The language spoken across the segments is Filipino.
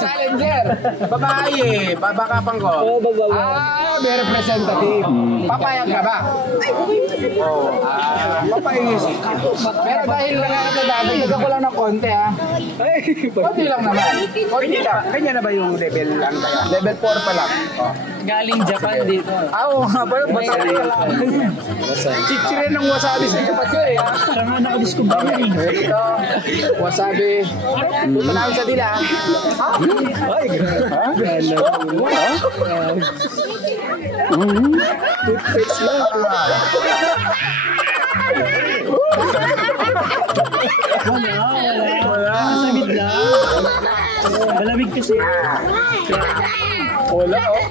Challenger. Babae. Babakapang ko. May representative. Papayag ka ba? Papayag. Pero dahil nadadagdag ako lang ng konti ha. Konti lang naman. Kanya na ba yung level? Level 4 pa lang. Galing Japan dito. Oo nga ba? Wasabi ka lang. Chichire ng wasabi sa Japan ko eh. Siya nga nakadiscover yun. Ito. Wasabi. Punta namin sa dila. Ay, Toothpaste lang. Wala. Masagid lang. Malamig kasi. Wala oh.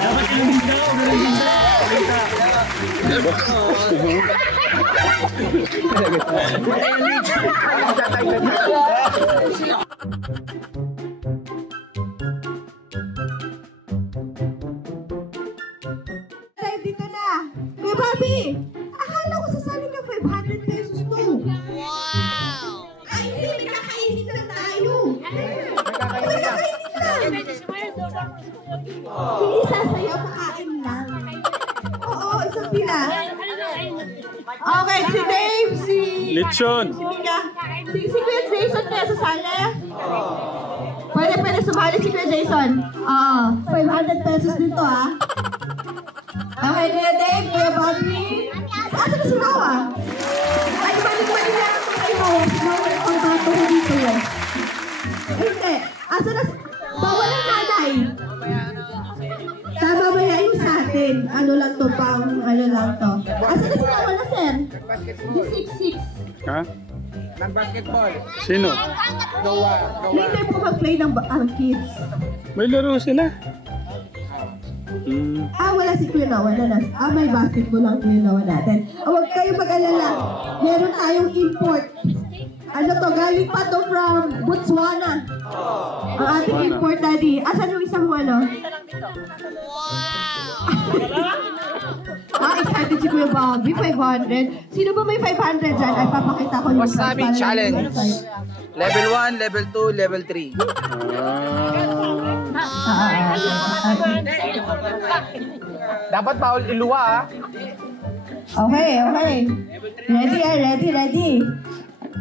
Dapat ilumig daw. Dito na. Kuya Bobby, akala ko sasali ka 500 pesos to. Wow! Ay, hindi. Kakainin na tayo. Kakainin na. Hindi sasayaw, kakain lang. Oo, isang pila. Okay, si Dave, si Lechon. Si Kuya Jason kaya sasali? Pwede sumali si Kuya Jason. Oo, 500 pesos dito ah. Okay, Kuya Dave, Kuya Bobby. Saan na si Noah? Ay, balik-balik na ako kay Noah. Noah, ang bato ko dito eh. Hindi. Asa na? Bawal ang nanay. Tama ba yan yung sa atin? Ano lang to, pang ano lang to. Asa na si Noah na, sir? The 6'6". Ha? Ng basketball. Sino? Noah. Later po mag-play ng kids. May laro sila. Wala si Kuya Noah na nas. May basketball lang Kuya Noah natin. Huwag kayo mag-alala. Meron tayong import. Ano to? Galing pa to from Botswana. Ang ating import, daddy. Asan yung isang ano? Excited si Kuya Bobby. 500. Sino ba may 500 dyan? Ay, papakita ko yung Wasabi challenge. Level 1, level 2, level 3. Dapat bawal iluwa ah. Okay. Ready.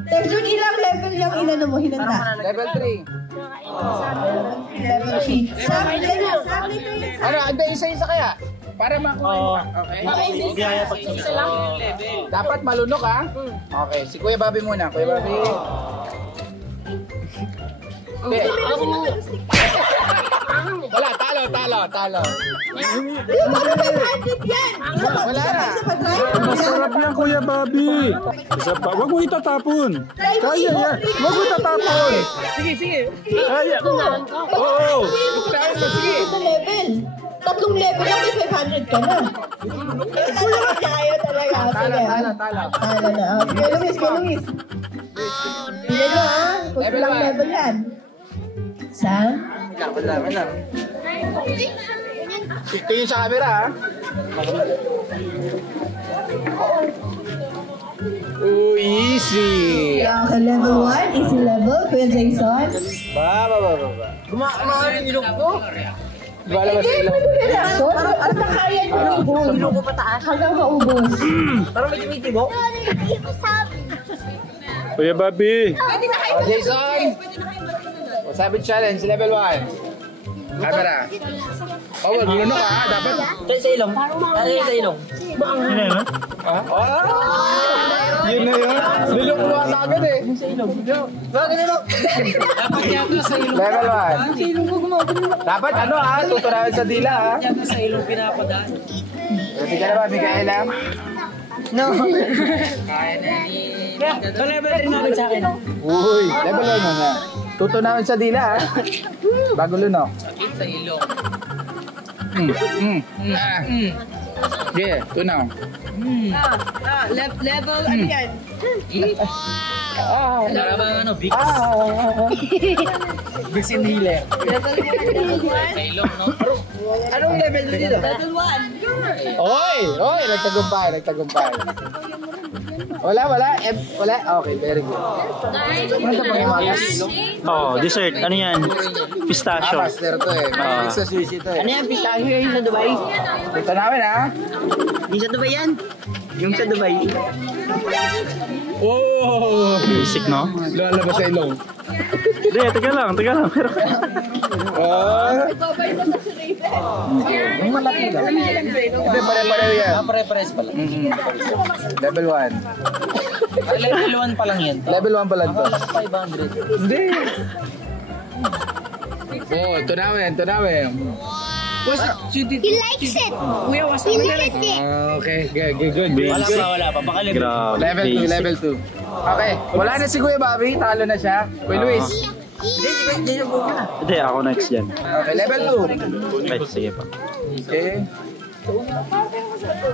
Texture, ilang level yung inano mo, hinanda? Level 3. Level 3. Sabi na. Ano, anda isa-isa kaya? Para makuha. Okay. Isa lang yung level. Dapat malunok ah. Okay, si Kuya Bobby muna. Kuya Bobby. Wala, talo. Yung mga 500 yan! Wala na. Masarap yan, Kuya Bobby. Isa pa. Huwag mo itatapon. Kaya yan. Huwag mo itatapon. Sige. Kaya. Oo. Sige. Level. Tatlong level lang, may 500 ka na. Kaya talaga. Talo. Talo na. Kuya Luis. Ilan mo ha? Kung ilang level yan. Wala lang. Tingin sa camera ha. Easy. Okay, level 1, easy level. Kuya Jason. Ba. Gumawa ng ilong ko. Wala ba sa ilong? Kuya Jason, basta kaya nyo ng buo. Ilong ko pataas. Hanggang maubos. Parang may tumitibo. Kuya Bobby. Jason. Wasabi challenge, level 1. Camera. Bawal, lunok ha. Dapat. Sa ilong. Sa ilong. Ano yan, ha? Yun na yun. Nilong mo ata agad eh. Sa ilong. Bakit nilong? Dapat yata sa ilong. Level 1. Dapat ano ha, tuturahan sa dila ha. Yata sa ilong pinapadaan. Kasi ka na ba, Mikaela? No. Kaya na ni... level 3 namin sa akin. Uy, level 1 mo na. Tutunawan sa dila ha. Bago lunok. Sakit sa ilong. Yeah, tunaw. Level, ano yan? Para bang ano, Vicks. Vicks inhaler. Sa ilong, no? Anong level dito? Level 1. Oy, nagtagumpay. Wala. Wala? Okay, very good. Ano ito pang himagas? Oh, dessert. Ano yan? Pistachio. Master to eh. Mahilig sa sushi to eh. Ano yan? Pistachio yung sa Dubai? Ito namin ha. Yung sa Dubai yan? Yung sa Dubai. Oh! Basic, no? Lalabas sa ilong. Hindi, teka lang. Pero... Yung malaki daw. Hindi, pare-pareho yan. Pare-pares pala. Level 1. Level 1 pa lang yan. Level 1 pala to. 500. Hindi. Oh, ito namin. He likes it. He likes it. Okay, good. Wala pa. Baka Level 2. Okay, wala na si Kuya Bobby. Talo na siya. Kuya Luis. Hindi, ako next dyan. Okay, level 2. Right, sige pa. Okay.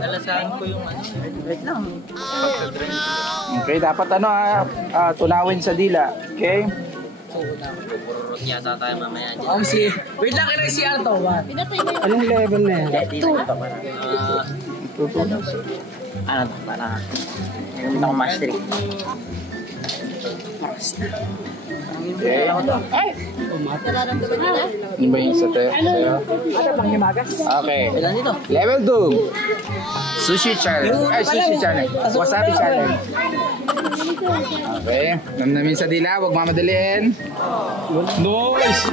Nalasahan ko yung ano. Wait lang. Okay, dapat tunawin sa dila. Okay? Pupururot yata tayo mamaya dyan. Wait lang, kailang si Arto. Anong level na yan? Ano to? Para... Hindi ako mastery. Okay. Ano ba yung isa tayo? Okay. Ilan dito? Level 2. Sushi challenge. Sushi challenge. Wasabi challenge. Okay. Namnamin sa dila. Huwag mamadaliin. Nice!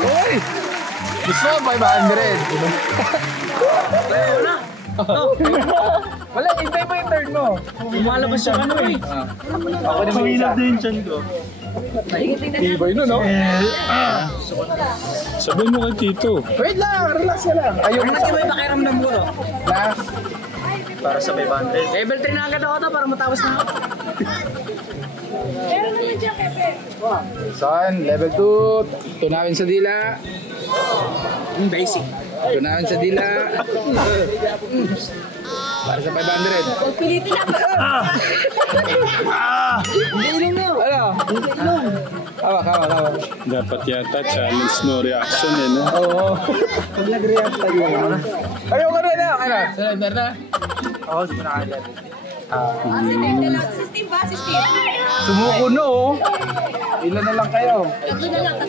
Uy! Gusto mo 500. Wala, hintay mo yung turn mo. Lumalabas yung ano eh. Ako naman isa. din dyan ko. Ibay nun, no? Sabihin mo kay Tito. Wait lang, relax ka lang. Ayun. Ano ba yung pakiramdam mo to? Na? Para sa 500. Level 3 na agad ako to para matapos na ako. Son, level 2. Tunawin sa dila. Basic. Tunawin sa dila. Para sa 500. Pilitin ako. Ano? Hawak. Dapat yata challenge no reaction eh, no? Oo. Pag nag-react tayo. Ayoko na. Ano? Surrender na? Oo, surrender. Surrender na lang. System ba? System. Sumuko no. Ilan na lang kayo? Tatlo na lang.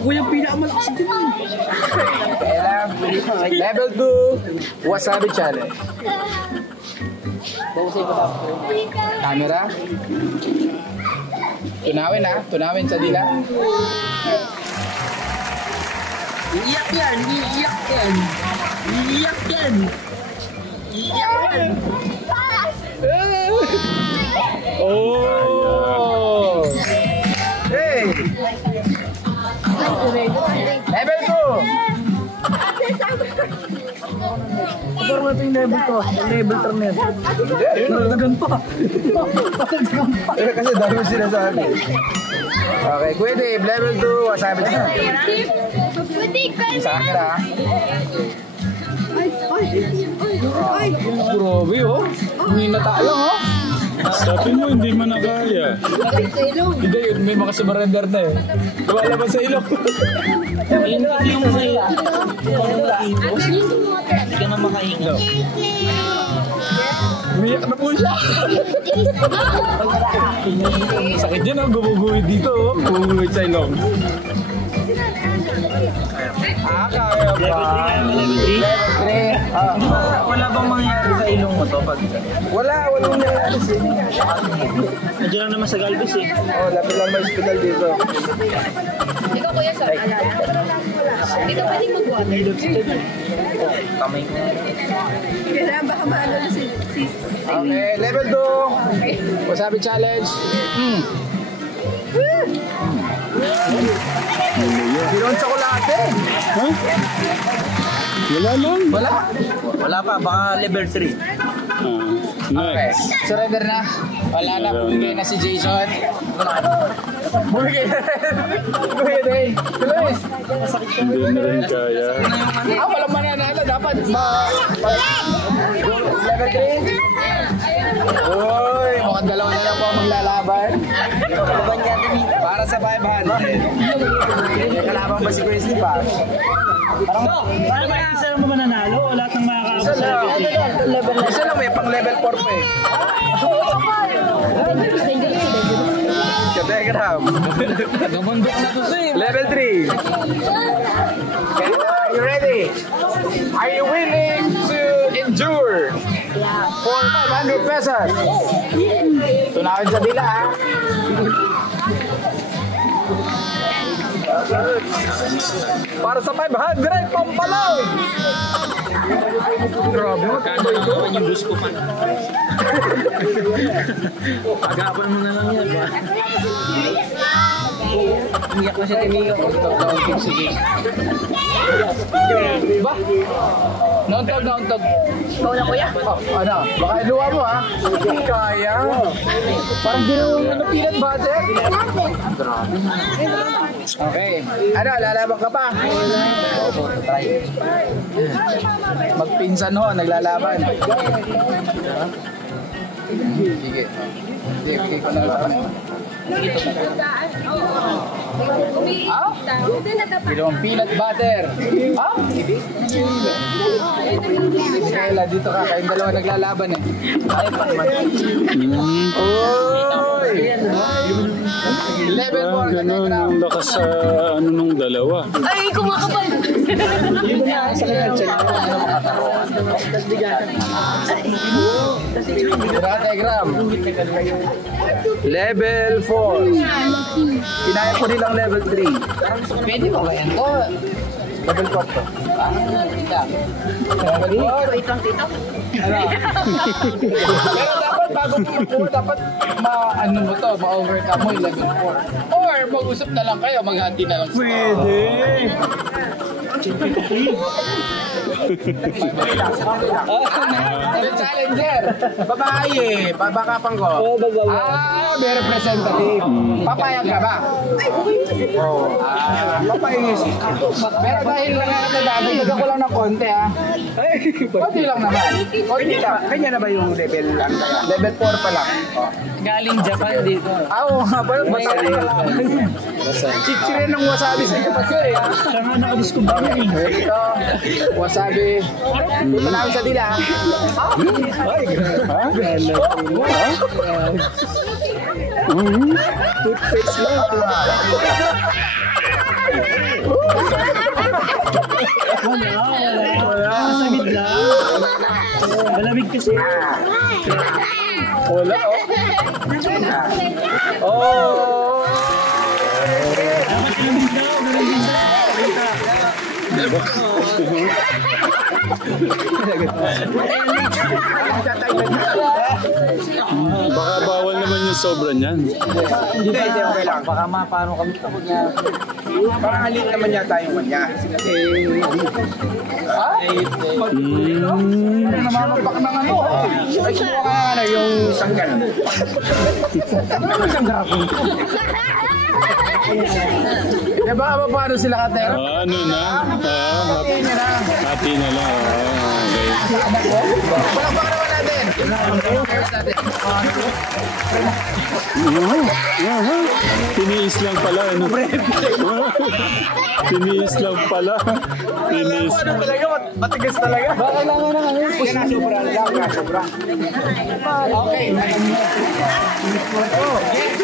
Kuya, pinakamalakas din. Kaya lang. Level 2. Wasabi challenge. Camera. Tunawin sa dila. Iiyak yan. Oh! Hey! Level 2! Parang natin yung level to. Level 3 na yan. Nagdagan pa. Kasi dami sinasabi. Okay, Kuya Dave, level 2, wasabi na. Sa akin ha. Grabe oh. Hindi natalo oh. Sabi mo, hindi mo na kaya. Hindi, may mga surrender na eh. Lumalabas sa ilong. Hindi yung sa'yo. Hindi ka na makahinga. Umiyak na po siya. Sakit yan oh, gumuguhit dito oh. Gumuguhit sa ilong. Kaya ba? Level 3. Wala bang mangyayari sa ilong mo to? Walang nangyayari siya. Nandiyan lang naman sa Galvez eh. Oh, lapit lang may hospital dito. Ikaw kuya, sir. Dito pwedeng mag-water. Kamay ko. Kailangan baka maano na si Okay, level 2. Wasabi challenge. Biron sa kulate. Ha? Wala lang. Wala pa, baka level 3. Okay, Next. surrender na. Wala na, bumigay na si Jason. Bumigay na rin. Bumigay na rin. Tuloy. Hindi na rin kaya. Walang mananalo. Dapat level 3. Uy, mukhang dalawa na lang po ang maglalaban. Para sa 500. May kalaban ba si Chris pa? Parang ba isa mo mananalo o lahat ng makakalaban? Isa lang may pang level 4 pa eh. Telegram. Gamundok na to sa'yo. Level 3. Okay, are you ready? Are you willing to endure for 500 pesos? Tunawin sa dila ha. Para sa 500, pampalaw! Grabe, magkano ito? Yung bus ko pa. Agapan mo na lang yan. Umiyak na siya tiniyo. Ba? Nauntog. Ikaw na kuya. Oh, ano? Baka iluwa mo ha? Kaya. Parang ginawa ng peanut butter. Okay. Ano, lalaban ka pa? Magpinsan ho, naglalaban. Sige. Sige ko na lang. Ah? Ginawang peanut butter. Ah? Kaya dito ka, kayong dalawa naglalaban eh. Oy! Level 4 Ganun, ang lakas sa ano nung dalawa. Ay, kumakapal. Telegram. Level 4. Kinaya ko nilang level 3. Pwede ba ba yan to? Level 4 to. Level 4. Wait lang dito. Pero dapat bago mo makuha, dapat ma-ano mo to, ma-overcome mo yung level 4. Or mag-usap na lang kayo, maghati na lang sa Pwede. May challenger. Babae. Babakapang ko. May representative. Papayag ka ba? Papayag. Pero dahil nadagdag ako lang ng konti ha. Konti lang naman. Konti lang. Kanya na ba yung level? Level 4 pa lang. Galing Japan dito. Oo nga ba? Wasabi pa lang. Chichirin ng wasabi sa kapag ko eh. Siya nga nakadiscover eh. Ito. Wasabi. Punta namin sa dila. Toothpaste lang. Wala. Masagid lang. Malamig kasi. Wala oh. Oh. Dapat malamig daw. Malamig Baka bawal naman yung sobra niyan. Hindi, okay lang. Baka mapano kami kapag nga. Parang alit naman yata yung kanya. Ha? Namamapak ng ano. Ay, subukan nga ano, yung sanggal. Ano yung sanggal? Diba ba paano sila katera? Ano na? Hati niya na. Hati na lang. Okay. Palakpak naman natin. Tiniis lang pala. Ano? Tiniis lang pala. Tiniis. Ano talaga? Matigas talaga. Baka kailangan ng ano? Push na sobra lang. Sobra. Okay. Oh, yes.